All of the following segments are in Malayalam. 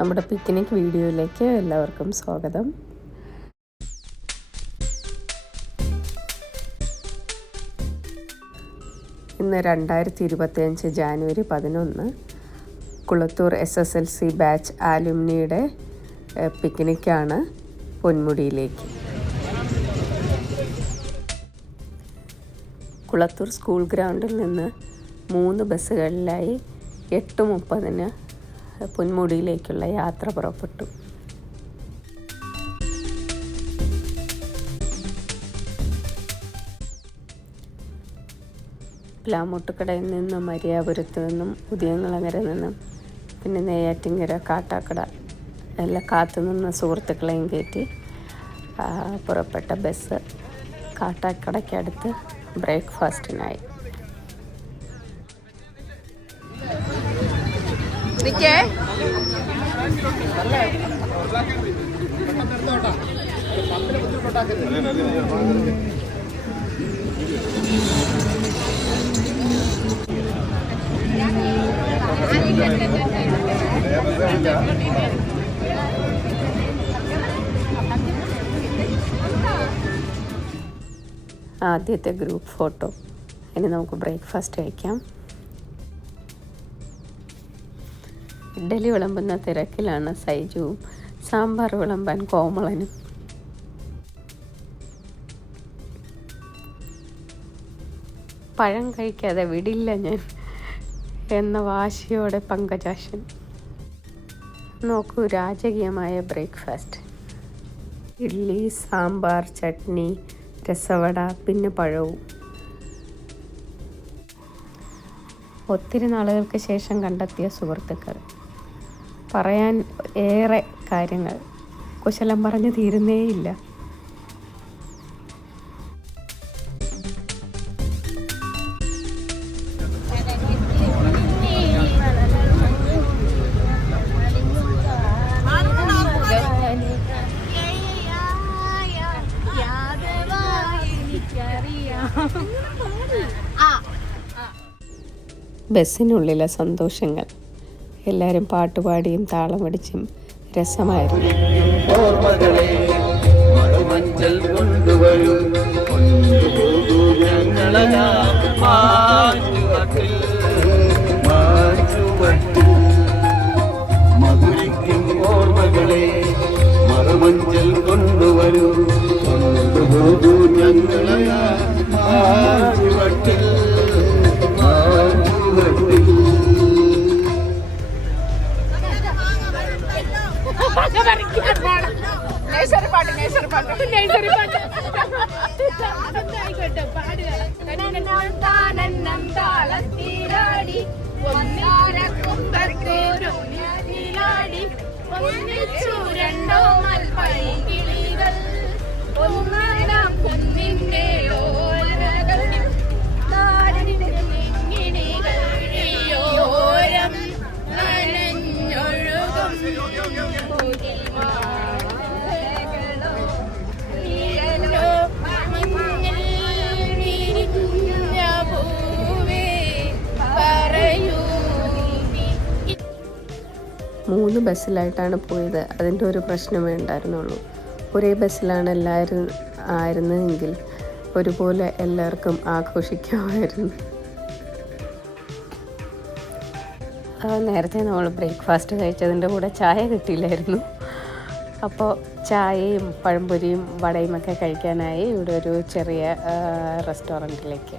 നമ്മുടെ പിക്നിക് വീഡിയോയിലേക്ക് എല്ലാവർക്കും സ്വാഗതം. ഇന്ന് 2025 ജാനുവരി 11 കുളത്തൂർ SSLC ബാച്ച് ആലുമിനിയുടെ പിക്നിക്കാണ് പൊന്മുടിയിലേക്ക്. കുളത്തൂർ സ്കൂൾ ഗ്രൗണ്ടിൽ നിന്ന് 3 ബസ്സുകളിലായി 8:30 പൊന്മുടിയിലേക്കുള്ള യാത്ര പുറപ്പെട്ടു. പ്ലാമൂട്ടുകടയിൽ നിന്നും മരിയാപുരത്ത് നിന്നും ഉദയംകുളങ്ങര നിന്നും പിന്നെ നെയ്യാറ്റിൻകര കാട്ടാക്കട എല്ലാം കാത്തുനിന്ന സുഹൃത്തുക്കളെയും കയറ്റി പുറപ്പെട്ട ബസ് കാട്ടാക്കടയ്ക്കടുത്ത് ബ്രേക്ക്ഫാസ്റ്റിനായി. ആദ്യത്തെ ഗ്രൂപ്പ് ഫോട്ടോ. ഇനി നമുക്ക് ബ്രേക്ക്ഫാസ്റ്റ് കഴിക്കാം. ഇഡ്ഡലി വിളമ്പുന്ന തിരക്കിലാണ് സൈജുവും സാമ്പാർ വിളമ്പാൻ കോമളനും. പഴം കഴിക്കാതെ വിടില്ല ഞാൻ എന്ന വാശിയോടെ പങ്കജാക്ഷൻ. നോക്കൂ, രാജകീയമായ ബ്രേക്ക്ഫാസ്റ്റ്. ഇഡ്ഡലി, സാമ്പാർ, ചട്നി, രസവട, പിന്നെ പഴവും. ഒത്തിരി നാളുകൾക്ക് ശേഷം കണ്ടെത്തിയ സുഹൃത്തുക്കൾ. പറയാൻ ഏറെ കാര്യങ്ങൾ, കുശലം പറഞ്ഞു തീരുന്നേയില്ല. ബസ്സിനുള്ളിലെ സന്തോഷങ്ങൾ. എല്ലാവരും പാട്ടുപാടിയും താളമടിച്ചും രസമായിരുന്നു. മൂന്ന് ബസ്സിലായിട്ടാണ് പോയത്. അതിൻ്റെ ഒരു പ്രശ്നമേ ഉണ്ടായിരുന്നുള്ളൂ. ഒരേ ബസ്സിലാണ് എല്ലാവരും ആയിരുന്നെങ്കിൽ ഒരുപോലെ എല്ലാവർക്കും ആഘോഷിക്കാമായിരുന്നു. നേരത്തെ നമ്മൾ ബ്രേക്ക്ഫാസ്റ്റ് കഴിച്ചതിൻ്റെ കൂടെ ചായ കിട്ടിയില്ലായിരുന്നു. അപ്പോൾ ചായയും പഴംപൊരിയും വടയും ഒക്കെ കഴിക്കാനായി ഇവിടെ ഒരു ചെറിയ റെസ്റ്റോറൻറ്റിലേക്ക്.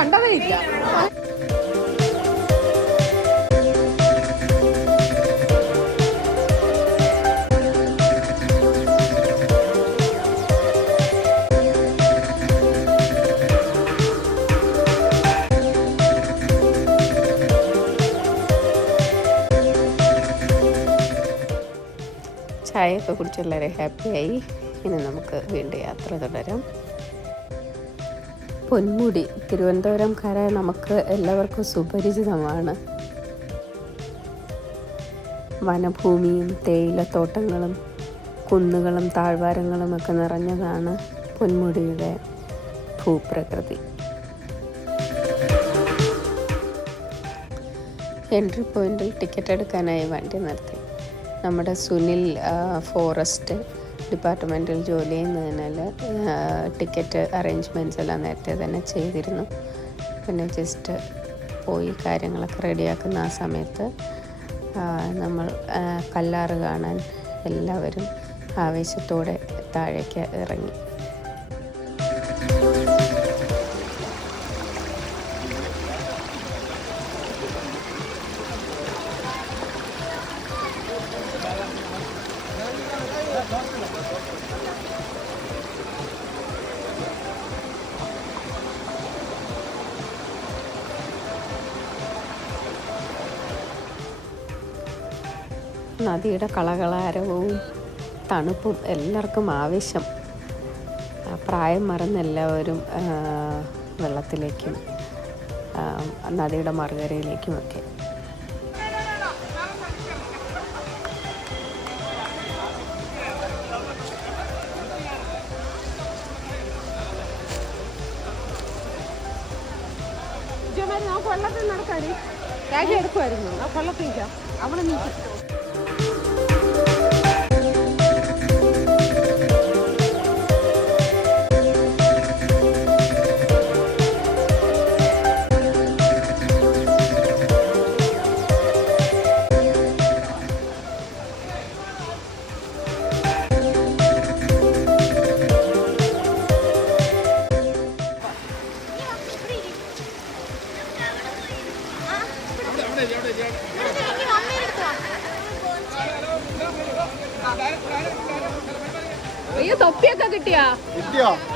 കണ്ടതേ ഇല്ല. ചായയൊക്കെ കുടിച്ച് വളരെ ഹാപ്പിയായി. ഇനി നമുക്ക് വീണ്ടും യാത്ര തുടരാം. പൊന്മുടി തിരുവനന്തപുരംകാരായ നമുക്ക് എല്ലാവർക്കും സുപരിചിതമാണ്. വനഭൂമിയും തേയിലത്തോട്ടങ്ങളും കുന്നുകളും താഴ്വാരങ്ങളും ഒക്കെ നിറഞ്ഞതാണ് പൊന്മുടിയുടെ ഭൂപ്രകൃതി. എൻട്രി പോയിന്റിൽ ടിക്കറ്റ് എടുക്കാനായി വണ്ടി നിർത്തി. നമ്മുടെ സുനിൽ ഫോറസ്റ്റ് ഡിപ്പാർട്ട്മെൻറ്റിൽ ജോലി ചെയ്യുന്നതിനാൽ ടിക്കറ്റ് അറേഞ്ച്മെൻറ്റ്സ് എല്ലാം നേരത്തെ തന്നെ ചെയ്തിരുന്നു. പിന്നെ ജസ്റ്റ് പോയി കാര്യങ്ങളൊക്കെ റെഡിയാക്കുന്ന ആ സമയത്ത് നമ്മൾ കല്ലാറ് കാണാൻ എല്ലാവരും ആവേശത്തോടെ താഴേക്ക് ഇറങ്ങി. നദിയുടെ കളകളാരവും തണുപ്പും എല്ലാവർക്കും ആവശ്യം. പ്രായം മറന്ന് എല്ലാവരും വെള്ളത്തിലേക്കും നദിയുടെ മറുകരയിലേക്കുമൊക്കെ. വെള്ളത്തിൽ നടക്കാടി രാജ എടുക്കുമായിരുന്നു. ആ വെള്ളത്തിൽ അവിടെ നീക്കി. അയ്യോ തൊപ്പിയൊക്കെ കിട്ടിയോ?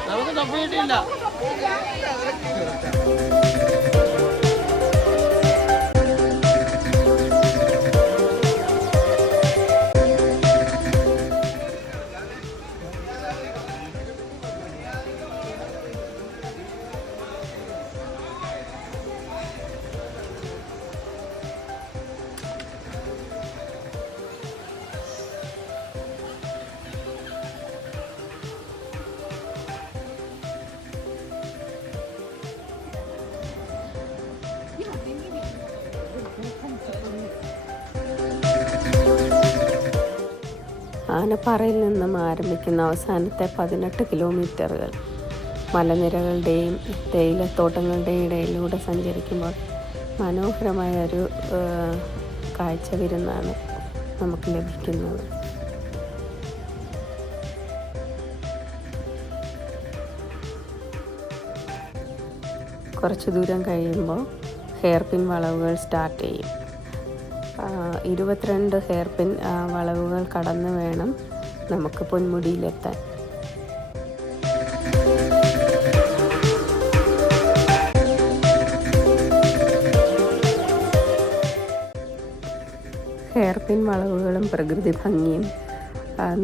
നമുക്ക് തൊപ്പി കിട്ടിയില്ല. ആനപ്പാറയിൽ നിന്നും ആരംഭിക്കുന്ന അവസാനത്തെ 18 കിലോമീറ്ററുകൾ മലനിരകളുടെയും തേയിലത്തോട്ടങ്ങളുടെയും ഇടയിലൂടെ സഞ്ചരിക്കുമ്പോൾ മനോഹരമായ ഒരു കാഴ്ച വിരുന്നാണ് നമുക്ക് ലഭിക്കുന്നത്. കുറച്ച് ദൂരം കഴിയുമ്പോൾ ഹെയർ പിൻ വളവുകൾ സ്റ്റാർട്ട് ചെയ്യും. 22 ഹെയർ പിൻ വളവുകൾ കടന്ന് വേണം നമുക്ക് പൊന്മുടിയിലെത്താൻ. ഹെയർ പിൻ വളവുകളും പ്രകൃതി ഭംഗിയും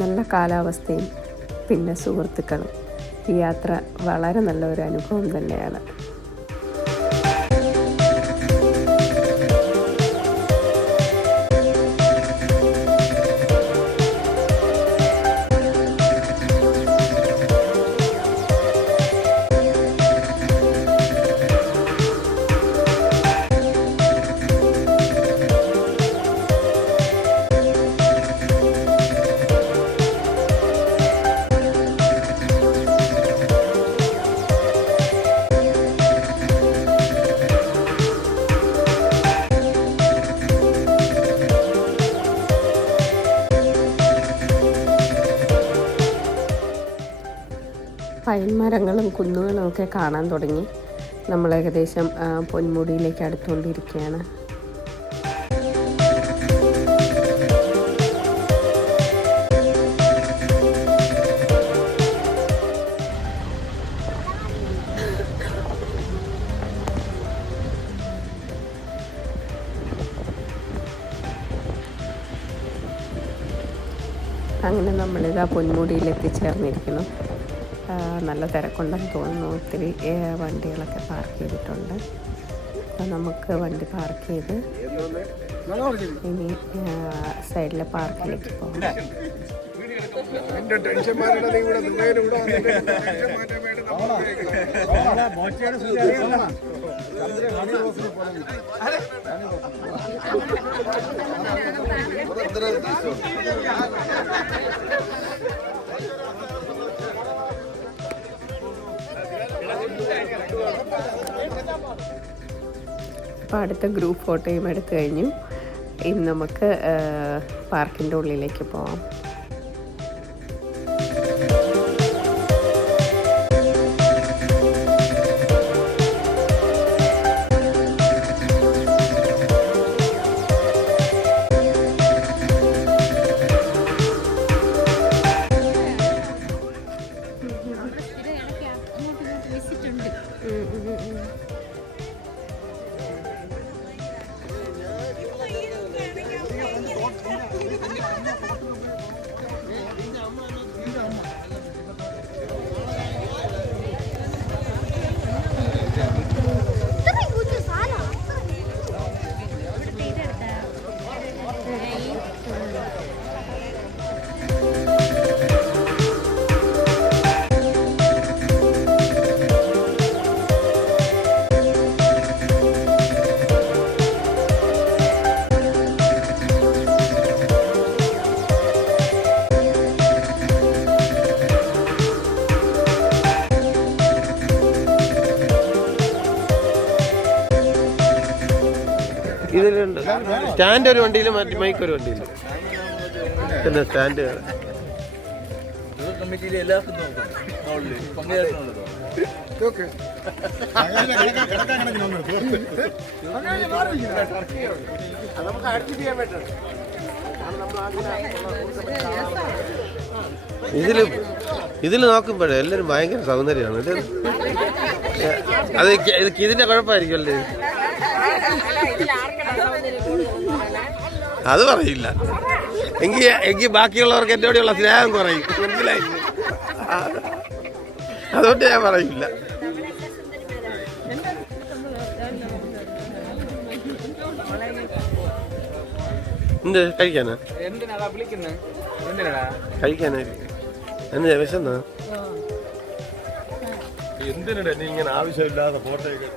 നല്ല കാലാവസ്ഥയും പിന്നെ സുഹൃത്തുക്കളും. ഈ യാത്ര വളരെ നല്ലൊരു അനുഭവം തന്നെയാണ്. പൈൻ മരങ്ങളും കുന്നുകളും ഒക്കെ കാണാൻ തുടങ്ങി. നമ്മൾ ഏകദേശം പൊന്മുടിയിലേക്ക് അടുത്തുകൊണ്ടിരിക്കുകയാണ്. അങ്ങനെ നമ്മളിതാ പൊന്മുടിയിൽ എത്തിച്ചേർന്നിരിക്കുന്നു. നല്ല തിരക്കുണ്ടെന്ന് തോന്നുന്നു. ഒത്തിരി വണ്ടികളൊക്കെ പാർക്ക് ചെയ്തിട്ടുണ്ട്. അപ്പോൾ നമുക്ക് വണ്ടി പാർക്ക് ചെയ്ത് ഇനി സൈഡിലെ പാർക്കിലേക്ക് പോകാം. അപ്പോൾ അടുത്ത ഗ്രൂപ്പ് ഫോട്ടോയും എടുത്തു കഴിഞ്ഞു. ഇനി നമുക്ക് പാർക്കിൻ്റെ ഉള്ളിലേക്ക് പോവാം. ഇതിലുണ്ട് സ്റ്റാൻഡ് ഒരു വണ്ടിയിലും മറ്റു മൈക്ക് ഒരു വണ്ടിയിലും പിന്നെ സ്റ്റാൻഡ് ഇതിൽ നോക്കുമ്പോഴേ എല്ലാവരും ഭയങ്കര സൗന്ദര്യമാണ്. അത് ഇതിന്റെ കുഴപ്പമായിരിക്കുമല്ലേ? അത് പറയില്ല. എങ്കിൽ ബാക്കിയുള്ളവർക്ക് എൻ്റെ കൂടെയുള്ള സ്നേഹം കുറയും. മനസ്സിലായി? അതുകൊണ്ട് ഞാൻ പറയില്ല. എന്ത് കഴിക്കാനാ? കഴിക്കാനായിരിക്കും. എന്താ വിശന്നാ? എന്തിനാ നീ ഇങ്ങനെ ആവശ്യമില്ലാതെ ഫോട്ടോ ഒക്കെ?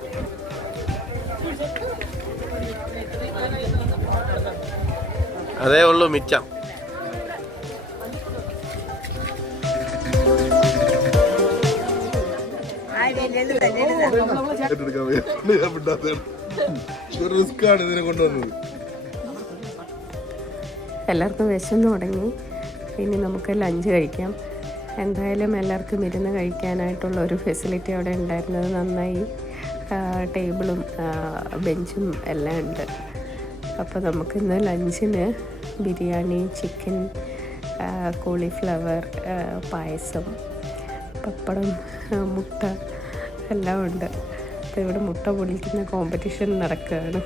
അതേ ഉള്ളൂ മിച്ചം. എല്ലാവർക്കും വിശന്ന് തുടങ്ങി. ഇനി നമുക്ക് ലഞ്ച് കഴിക്കാം. എന്തായാലും എല്ലാവർക്കും ഇരുന്ന് കഴിക്കാനായിട്ടുള്ള ഒരു ഫെസിലിറ്റി അവിടെ ഉണ്ടായിരുന്നത് നന്നായി. ടേബിളും ബെഞ്ചും എല്ലാം ഉണ്ട്. അപ്പോൾ നമുക്കിന്ന് ലഞ്ചിന് ബിരിയാണി, ചിക്കൻ, കോളിഫ്ലവർ, പായസം, പപ്പടം, മുട്ട എല്ലാം ഉണ്ട്. അപ്പോൾ ഇവിടെ മുട്ട പൊളിക്കുന്ന കോമ്പറ്റീഷൻ നടക്കുകയാണ്.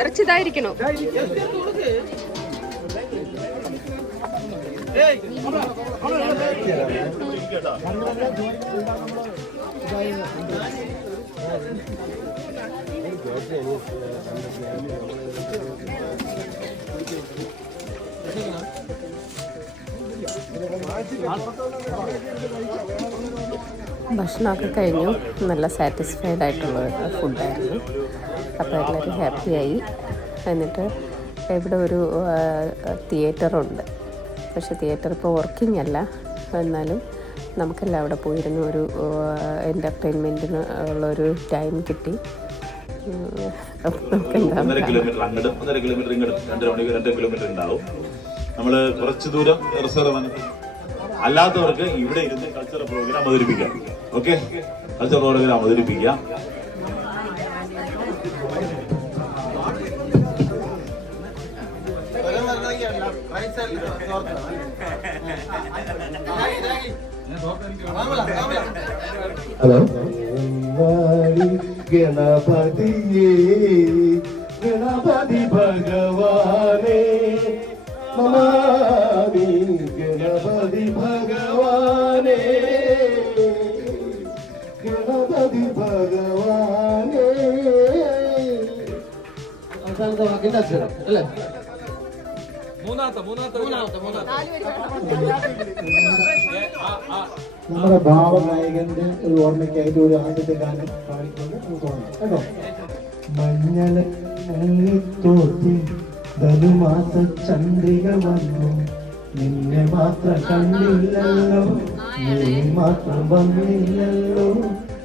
ഇറച്ചിതായിരിക്കണോ? ഭക്ഷണമൊക്കെ കഴിഞ്ഞു. നല്ല സാറ്റിസ്ഫൈഡ് ആയിട്ടുള്ള ഫുഡായിരുന്നു. അപ്പോൾ എല്ലാവരും ഹാപ്പിയായി. എന്നിട്ട് ഇവിടെ ഒരു തിയേറ്ററുണ്ട്. പക്ഷെ തിയേറ്റർ ഇപ്പോൾ വർക്കിംഗ് അല്ല. എന്നാലും നമുക്കെല്ലാം അവിടെ പോയിരുന്നു ഒരു എൻ്റർടൈൻമെൻറ്റിന് ഉള്ളൊരു ടൈം കിട്ടി. 1.5 കിലോമീറ്റർ അങ്ങോട്ടും 1.5 കിലോമീറ്റർ ഇങ്ങോട്ടും 2 കിലോമീറ്റർ ഉണ്ടാവും. നമ്മൾ കുറച്ച് ദൂരം റിസർവ് അല്ലാത്തവർക്ക് ഇവിടെ ഇരുന്ന് കൾച്ചറൽ പ്രോഗ്രാം അവതരിപ്പിക്കാം. ഓക്കെ, കൾച്ചറൽ പ്രോഗ്രാം അവതരിപ്പിക്കാം. ഹലോ. ഗണപതിയേ ഗണപതി ഭഗവാനേ നമാമി ഗണപതി ഭഗവാനേ ഗണപതി ഭഗവാനേ. അവസാനത്തെ വാക്കിന്റെ അക്ഷരം അല്ലേ? നമ്മുടെ ഭാവഗായകന്റെ ഒരു ഓർമ്മയ്ക്കായിട്ട് ഒരു ആദ്യത്തെ ഗാനം പാടിക്കൊണ്ട് നമുക്ക് പോകണം കേട്ടോ. മഞ്ഞൾ മുങ്ങിത്തോത്തി ധനുമാസ ചന്ദ്രിക വന്നു, നിന്നെ മാത്രം കണ്ടില്ലല്ലോ, നീ മാത്രം വന്നില്ലല്ലോ,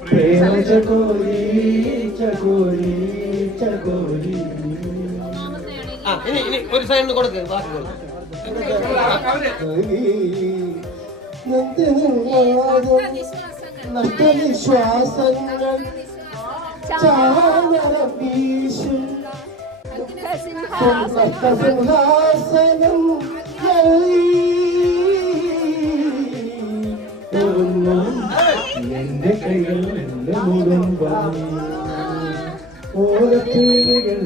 പ്രേമ ചകോരി ചകോരി ചകോരി. ഒരു സൈഡിൽ കൊടുക്ക്, ബാക്കി കൊടുക്ക്. നഷ്ടനിശ്വാസങ്ങൾ ചാമര വീശും സിംഹാസനം എന്റെ കൈകൾ എന്റെ മുഖം ഓരത്തേകൾ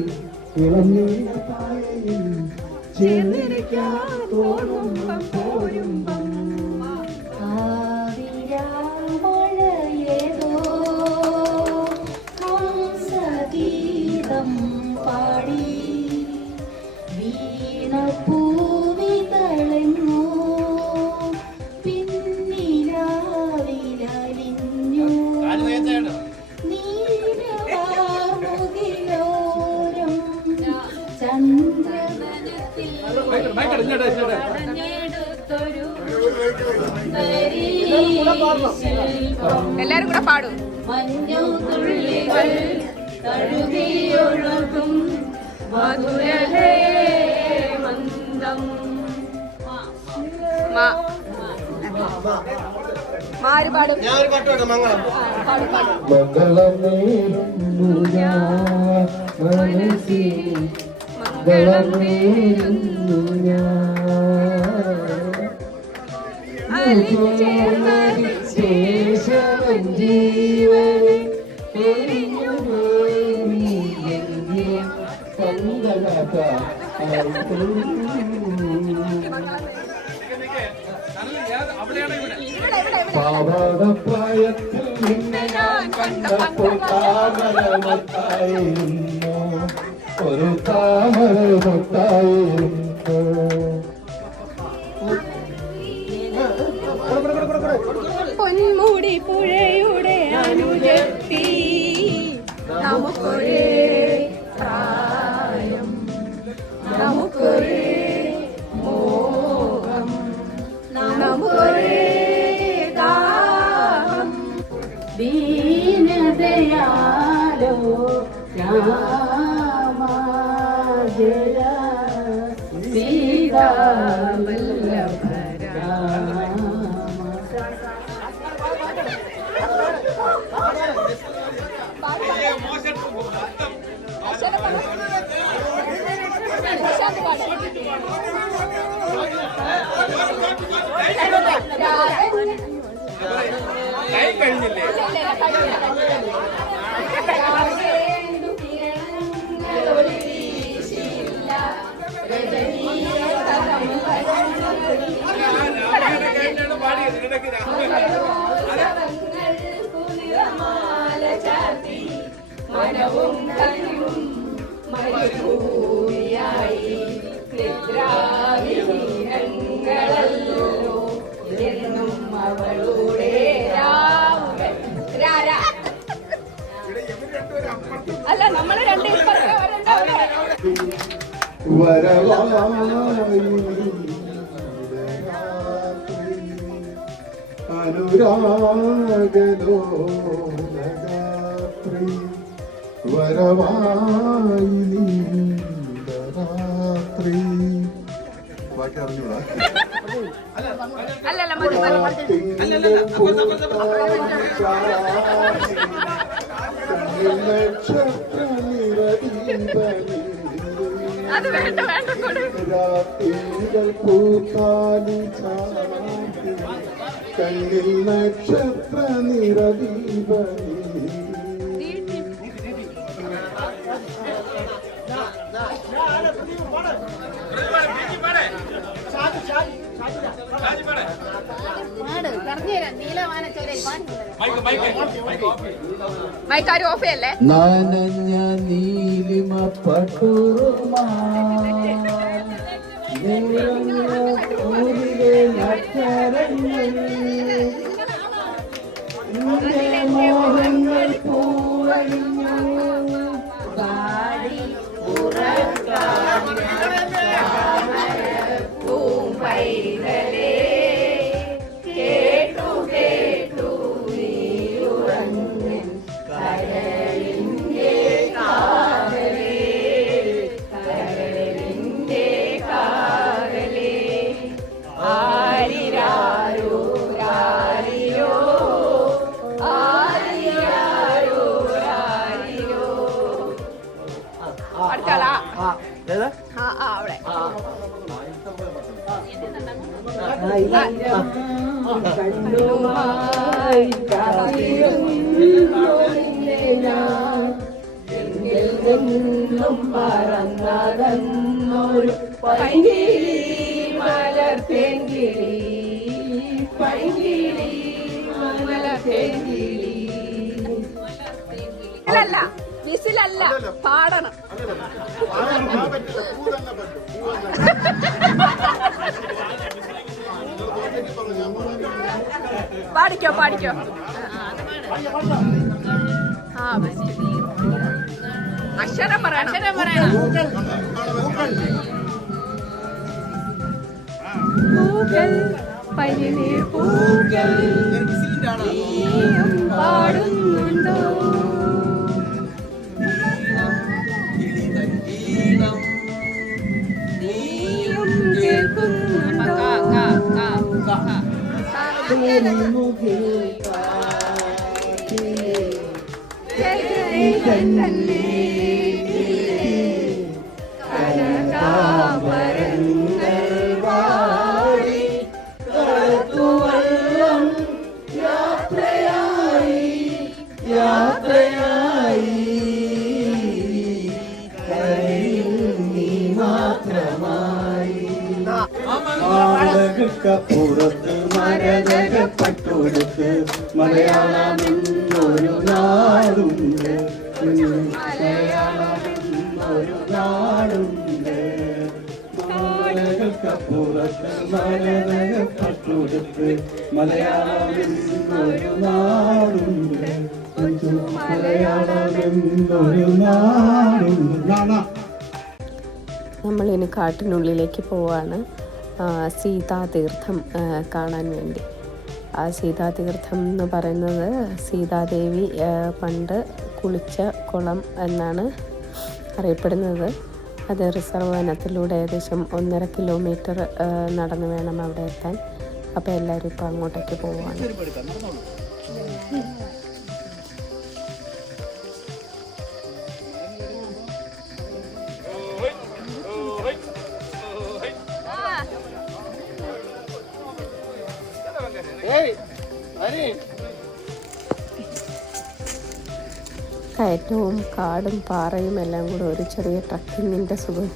ഇളനീരപ്പായയിൽ ചേർന്നിരിക്കാൻ തോന്നുമ്പം പോരുമ്പം മഴയേതോ ഹംസഗീതം പാടി വീണപ്പൂവിതളെങ്ങോ പിന്നിലാവിലലിഞ്ഞു നീലവാർമുകിലോരം ചന്ദ്രവനത്തിൽ പറഞ്ഞെടുത്തൊരു എല്ലാരും കൂടെ പാടും. മഞ്ഞു തുള്ളികൾ തഴുകിയൊഴുകും മധുരലേ മന്ദം. മാര് പാടും. ഞാൻ ഒരു പാട്ട് പാടാം. മംഗളം മംഗളം നേരുന്നു ഞാൻ മനസ്സിൽ, മംഗളം നേരുന്നു ഞാൻ ശേഷം ജീവനെ പാവടപ്പായത്തിൽ നിന്നെ ഞാൻ കണ്ടപ്പോൾ താമരമൊത്തായിരുന്നു, ഒരു താമരമൊത്തായിരുന്നു. പൊന്മുടി പുഴയുടെ അനുജത്തി നമുക്കൊരേ പ്രായം, നമുക്കൊരേ മോഹം, നമുക്കൊരേ ദാഹം. ദീനദയാലോ രാമ ജയ സീതാവല്ലഭ രാമ. മനവും കനിവും മരുഭൂമിയായി നിദ്രാവിഹീന വരവായി അനുരാഗലോലഗാത്രി വരവായി നീലരാത്രി. ബാക്കി അറിഞ്ഞൂടാ. കണ്ണിൽ നക്ഷത്ര നിറദീപനി. നനഞ്ഞ നീലിമ പട്ടുറുമ മോഹങ്ങൾ പൂവണിഞ്ഞു പറന്നതന്നൊരു പൈങ്കിളി മലർത്തേങ്കിളി പൈങ്കിളി മലർത്തേങ്കിളി. വിസിലല്ല, പാടണം. പാടിക്കോ പാടിക്കോ. അക്ഷരം പറയണം. പൂക്കൾ പനിനീർ പൂക്കൾ നീയും പാടുന്നുണ്ടോ? നീയും കേൾക്കുന്നുണ്ടോ? പുറത്ത് മരതകപ്പെട്ടൊടുത്ത് മലയാളമെന്നൊരു നാടുണ്ട്, മലയാളമെന്നൊരു നാടുണ്ട്. മാലകൾക്കപ്പുറത്ത് മരതകപ്പെട്ടൊടുത്ത് മലയാളമെന്നൊരു നാടുണ്ട്, മലയാളമെന്നൊരു നാടുണ്ട്. നമ്മളിനി കാട്ടിനുള്ളിലേക്ക് പോവാണ് സീതാതീർത്ഥം കാണാൻ വേണ്ടി. ആ സീതാതീർത്ഥം എന്ന് പറയുന്നത് സീതാദേവി പണ്ട് കുളിച്ച കുളം എന്നാണ് അറിയപ്പെടുന്നത്. അത് റിസർവ് വനത്തിലൂടെ ഏകദേശം 1.5 കിലോമീറ്റർ നടന്ന് വേണം അവിടെ എത്താൻ. അപ്പോൾ എല്ലാവരും ഇപ്പോൾ അങ്ങോട്ടേക്ക് പോവുകയാണ്. കയറ്റവും കാടും പാറയും എല്ലാം കൂടെ ഒരു ചെറിയ ട്രക്കിങ്ങിൻ്റെ സുഖം.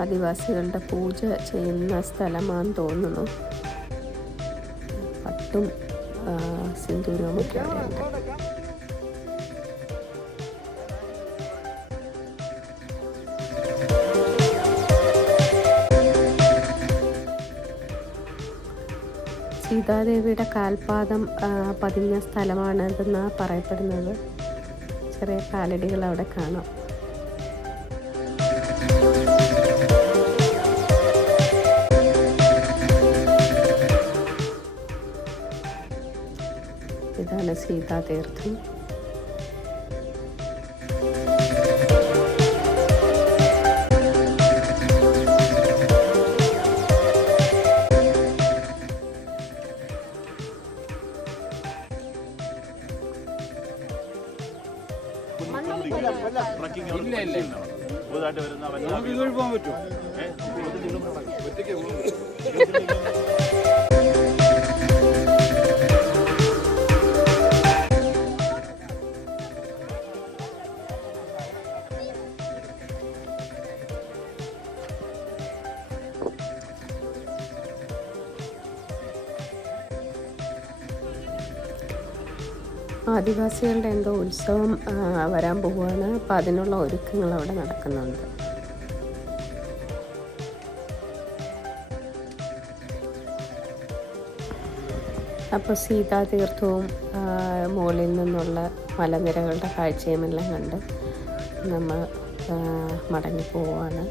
ആദിവാസികളുടെ പൂജ ചെയ്യുന്ന സ്ഥലമാണെന്ന് തോന്നുന്നു. പട്ടും സിന്ദൂരവുമൊക്കെ അവിടെയുണ്ട്. സീതാദേവിയുടെ കാൽപാദം പതിഞ്ഞ സ്ഥലമാണിതെന്നാണ് പറയപ്പെടുന്നത്. ചെറിയ കാലടികൾ അവിടെ കാണാം. ഇതാണ് സീതാതീർത്ഥം. പുതുതായിട്ട് വരുന്ന പോകാൻ പറ്റുമോ? ആദിവാസികളുടെ എന്തോ ഉത്സവം വരാൻ പോവുകയാണ്. അപ്പം അതിനുള്ള ഒരുക്കങ്ങൾ അവിടെ നടക്കുന്നുണ്ട്. അപ്പോൾ സീതാതീർത്ഥവും മുകളിൽ നിന്നുള്ള മലനിരകളുടെ കാഴ്ചയുമെല്ലാം കണ്ട് നമ്മൾ മടങ്ങി പോവുകയാണ്.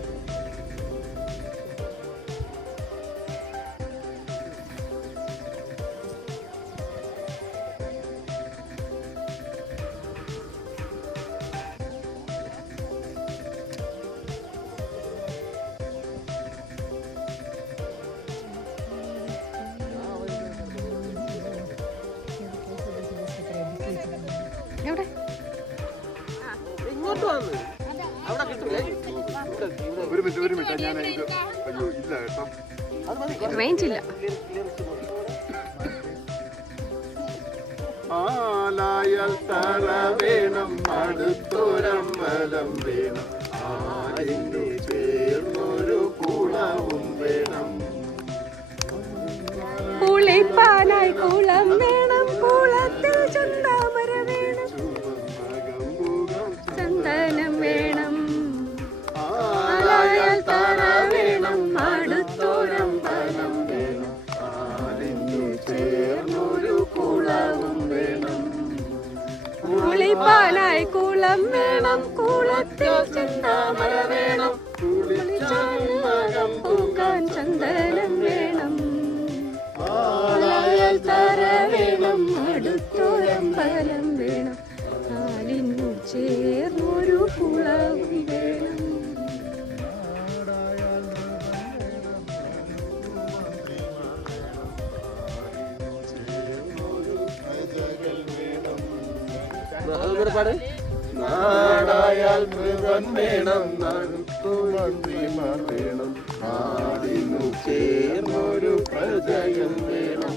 ഒരു മിനിറ്റ് ഞാൻ ഇത് അയ്യോ ഇല്ല കേട്ടോ, റേഞ്ച് ഇല്ല. ആലായാൽ തറ വേണം, അടുത്തൊരമ്പലം വേണം, ആരിന്നു ചേർന്നൊരു കുളവും വേണം. കുളിപ്പാനായി കുളം വേണം, കുളത്തിൽ ചന്താമര വേണം, ചന്ദനം വേണം. ആലായാൽ തറ വേണം, അടുത്തൊരമ്പലം വേണം, ആരിന്നു ചേർന്നൊരു കുളവും വേണം. കുളിപ്പാനായി കുളം വേണം, കുളത്തിൽ ചന്താമര വേണം, കുളിച്ചാൽ പൂക്കാൻ ചന്ദനം വേണം. ആലായാൽ തറ വേണം, അടുത്തൊരമ്പലം വേണം, കാലിനു ചേർന്നൊരു കുളവും വേണം. നാടായാൽ മൃഗം വേണം, നടുത്തുമന്ത്രിമാർ വേണം, നാടിനു ചേർന്നൊരു പ്രജയം വേണം.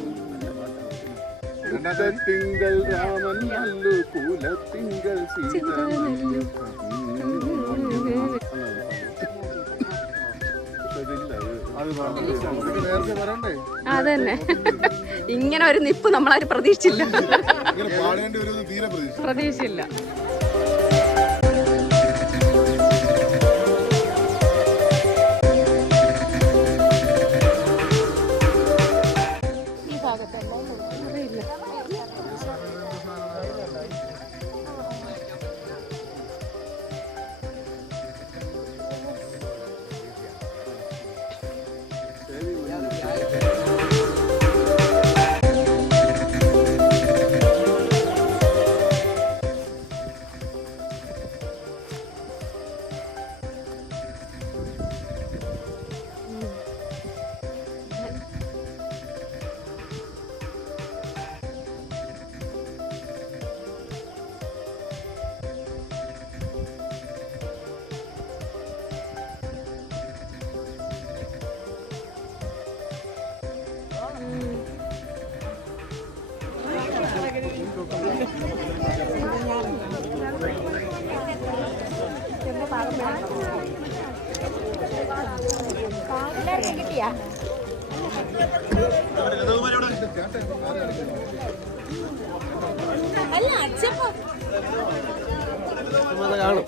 തിങ്കൾ രാമൻ നല്ലു, കുലത്തിങ്കൾ സീത നല്ലു. നേരത്തെ വരണ്ടേ? അതന്നെ, ഇങ്ങനെ ഒരു നിപ്പ് നമ്മളാരും പ്രതീക്ഷിച്ചില്ല. പാടേണ്ടി ഒരു തീരെ പ്രതീക്ഷിച്ചില്ല. ഈ ഭാഗത്തല്ല അറിയില്ല.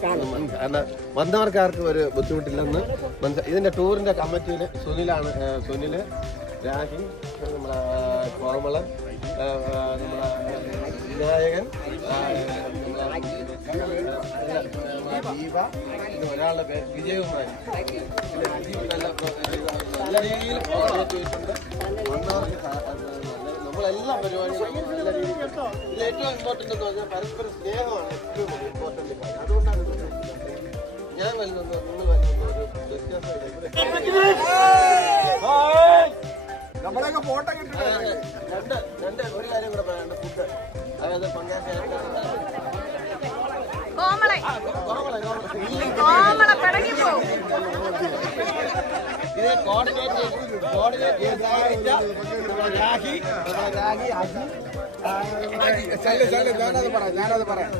കാരണം വന്നവർക്ക് ആർക്കും ഒരു ബുദ്ധിമുട്ടില്ലെന്ന് ഇതിന്റെ ടൂറിന്റെ കമ്മിറ്റിയിൽ സുനിൽ, രാഹി, നമ്മളെ കോമളൻ, നമ്മളെ വിനായകൻ, ദീപ, പിന്നെ ഒരാളുടെ പേര് വിജയകുമാരി, പിന്നെ അജീബ് നല്ല രീതിയിൽ ചോദിച്ചിട്ടുണ്ട്. വന്നവർക്ക് നമ്മളെല്ലാ പരിപാടികളും നല്ല രീതിയിൽ ഇത് ഏറ്റവും ഇമ്പോർട്ടൻ്റ് എന്ന് പറഞ്ഞാൽ പരസ്പര സ്നേഹമാണ് ഏറ്റവും ഇമ്പോർട്ടൻ്റ് കാര്യം. അതുകൊണ്ടാണ് ഞാൻ വരുന്നത് നിങ്ങൾ വരുന്നത് ഒരു വ്യത്യാസമില്ല. നമ്മളൊക്കെ ഫോട്ടോ രണ്ട് ഒരു കാര്യം കൂടെ പറയാനുണ്ട്. ഫുഡ് അതായത് ഇത് കോർഡിനേറ്റ് രാഖി ഞാനത് പറയാം ഞാനൊന്ന് പറയാം.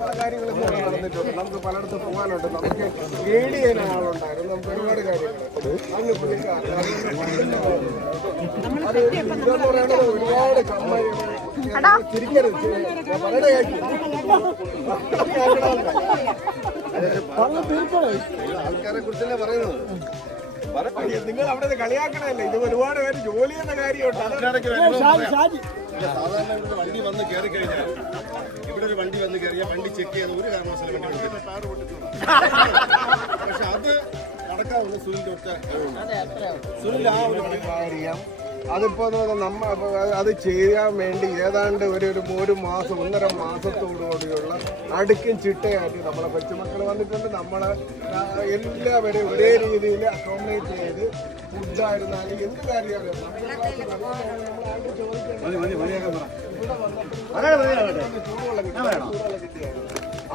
പല കാര്യങ്ങളും നടന്നിട്ടുണ്ട്. നമുക്ക് പലയിടത്ത് പോകാനുണ്ട്. നമുക്ക് ഗൈഡ് ചെയ്യുന്ന ആളുണ്ടായിരുന്നു. നമുക്ക് ഒരുപാട് കാര്യങ്ങൾ അന്ന് ഇതെന്ന് പറയുന്നത് ഒരുപാട് തിരിക്കരുത് വളരെ ആൾക്കാരെ കുറിച്ചല്ലേ പറയുന്നത്. നിങ്ങൾ അവിടെ കളിയാക്കണല്ലേ, ഇത് ഒരുപാട് പേര് ജോലി ചെയ്യുന്ന കാര്യമുണ്ട്. സാധാരണ ഇവിടെ വണ്ടി വന്ന് കയറി കഴിഞ്ഞാൽ ഇവിടെ ഒരു വണ്ടി വന്ന് കയറിയാൽ വണ്ടി ചെക്ക് ചെയ്യാൻ ഒരു കാരണവശാലും വണ്ടി പക്ഷെ അത് നടക്കാവുന്ന സുനിൽ സുനിൽ ആ ഒരു കാര്യം അതിപ്പോ അത് ചെയ്യാൻ വേണ്ടി ഏതാണ്ട് ഒരു മാസം 1.5 മാസത്തോടുകൂടിയുള്ള അടുക്കും ചിട്ടയായിട്ട് നമ്മളെ കൊച്ചുമക്കൾ വന്നിട്ടുണ്ട്. നമ്മളെ എല്ലാവരെയും ഒരേ രീതിയിൽ അക്കോമഡേറ്റ് ചെയ്ത് ഫുഡായിരുന്നാലും എന്ത് കാര്യമായാലും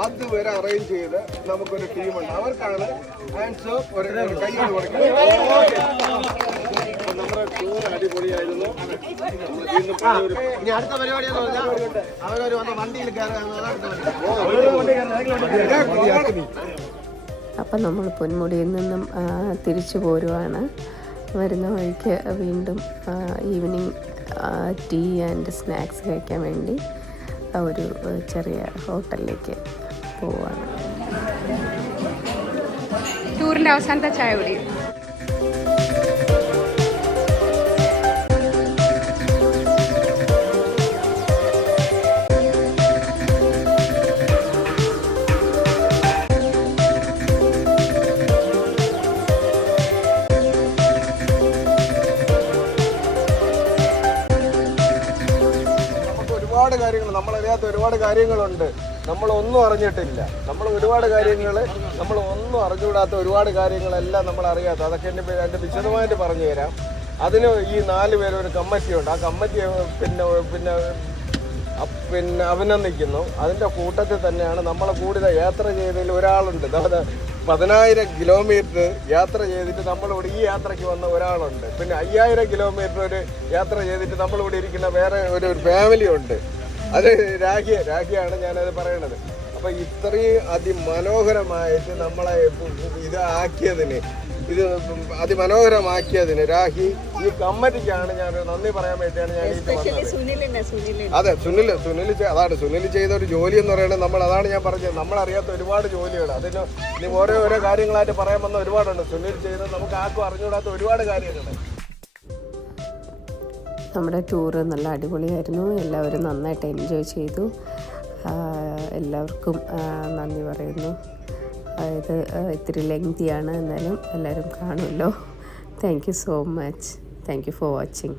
അതുവരെ അറേഞ്ച് ചെയ്ത് നമുക്കൊരു ടീമുണ്ട്. അവർക്കാണ് ഹാൻഡ്സ് ഒരു കൈയ്യോട് കൊടുക്കുന്നത്. നമ്മുടെ ടൂർ അടിപൊളിയായിരുന്നു. ഇനി അടുത്ത പരിപാടി എന്ന് പറഞ്ഞാൽ അവരൊരു വന്ന വണ്ടിയിൽ അപ്പം നമ്മൾ പൊന്മുടിയിൽ നിന്നും തിരിച്ചു പോരുവാണ്. വരുന്ന വഴിക്ക് വീണ്ടും ഈവനിങ് ടീ ആൻഡ് സ്നാക്സ് കഴിക്കാൻ വേണ്ടി ഒരു ചെറിയ ഹോട്ടലിലേക്ക് പോവുകയാണ്. ടൂറിൻ്റെ അവസാനത്തെ ചായ കുടി. നമ്മളറിയാത്ത ഒരുപാട് കാര്യങ്ങളുണ്ട്. നമ്മളൊന്നും അറിഞ്ഞിട്ടില്ല. ഒരുപാട് കാര്യങ്ങൾ നമ്മളൊന്നും അറിഞ്ഞുകൂടാത്ത ഒരുപാട് കാര്യങ്ങളെല്ലാം നമ്മൾ അറിയാത്ത അതൊക്കെ എൻ്റെ വിശദമായിട്ട് പറഞ്ഞു തരാം. അതിന് ഈ 4 പേര് ഒരു കമ്മിറ്റിയുണ്ട്. ആ കമ്മിറ്റി പിന്നെ അഭിനന്ദിക്കുന്നു. അതിൻ്റെ കൂട്ടത്തിൽ തന്നെയാണ് നമ്മളെ കൂടുതൽ യാത്ര ചെയ്തതിൽ ഒരാളുണ്ട്. അതായത് 10,000 കിലോമീറ്റർ യാത്ര ചെയ്തിട്ട് നമ്മളിവിടെ ഈ യാത്രയ്ക്ക് വന്ന ഒരാളുണ്ട്. പിന്നെ 5000 കിലോമീറ്റർ ഒരു യാത്ര ചെയ്തിട്ട് നമ്മളിവിടെ ഇരിക്കുന്ന വേറെ ഒരു ഫാമിലി ഉണ്ട്. അത് രാഖിയാണ് ഞാനത് പറയണത്. അപ്പം ഇത്രയും അതിമനോഹരമായിട്ട് നമ്മളെ അതിമനോഹരമാക്കിയതിന് രാഖി ഈ കമ്മിറ്റിക്കാണ് ഞാൻ നന്ദി പറയാൻ വേണ്ടിയാണ് ഞാൻ അതെ സുനിൽ ചെയ്ത ഒരു ജോലി എന്ന് പറയുന്നത് അതാണ് ഞാൻ പറഞ്ഞത്. നമ്മളറിയാത്ത ഒരുപാട് ജോലികൾ അതിന് ഇനി ഓരോ കാര്യങ്ങളായിട്ട് പറയാൻ വന്ന ഒരുപാടുണ്ട്. സുനിൽ ചെയ്തത് നമുക്ക് ആർക്കും അറിഞ്ഞുകൂടാത്ത ഒരുപാട് കാര്യങ്ങളുണ്ട്. നമ്മുടെ ടൂറ് നല്ല അടിപൊളിയായിരുന്നു. എല്ലാവരും നന്നായിട്ട് എൻജോയ് ചെയ്തു. എല്ലാവർക്കും നന്ദി പറയുന്നു. ഇത് ഇത്തിരി ലെങ്തിയാണ്, എന്നാലും എല്ലാവരും കാണുമല്ലോ. Thank you so much. Thank you for watching.